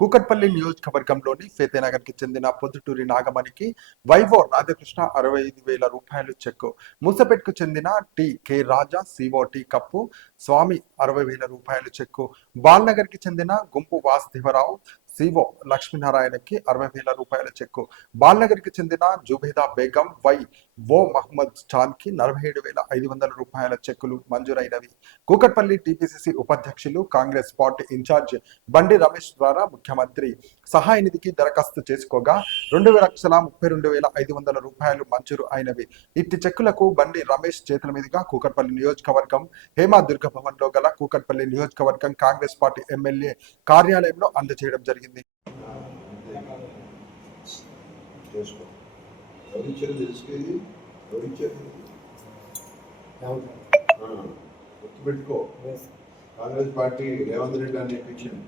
కూకట్పల్లి నియోజకవర్గంలోని ఫేతేనగర్కి చెందిన పొద్దుటూరి నాగమణికి వైవో రాధాకృష్ణ అరవై ఐదు వేల రూపాయలు చెక్కు. మూసపేట్కు చెందిన T K Raja C O T Kappu Swamy అరవై వేల రూపాయలు చెక్కు. బాల్నగర్కి చెందిన గుంపు వాసుదేవరావు సివో లక్ష్మీనారాయణకి అరవై వేల రూపాయల చెక్కు. బాల్నగర్కి చెందిన జుబేదా బేగం వై ఓ మహమ్మద్ ఖాన్కి నలభై ఏడు వేల ఐదు వందల రూపాయల చెక్కులు మంజూరైనవి. కూకట్పల్లి టీపీసీసీ ఉపాధ్యక్షులు కాంగ్రెస్ పార్టీ ఇన్ఛార్జ్ బండి రమేష్ ద్వారా ముఖ్యమంత్రి సహాయ నిధికి దరఖాస్తు చేసుకోగా రెండు లక్షల ముప్పై రెండు వేల ఐదు వందల రూపాయలు మంజూరు అయినవి. ఇట్టి చెక్కులకు బండి రమేష్ చేతుల మీదుగా కూకట్పల్లి నియోజకవర్గం హేమా దుర్గ భవన్లో గల కూకట్పల్లి నియోజకవర్గం కాంగ్రెస్ పార్టీ ఎమ్మెల్యే కార్యాలయంలో అందజేయడం జరిగింది. జరిగింది. చేసుకో. ఎవరిచ్చారు తెలుసుకేది ఎవరిచ్చారు గుర్తుపెట్టుకో. కాంగ్రెస్ పార్టీ రేవంత్ రెడ్డి అని ఇప్పించింది.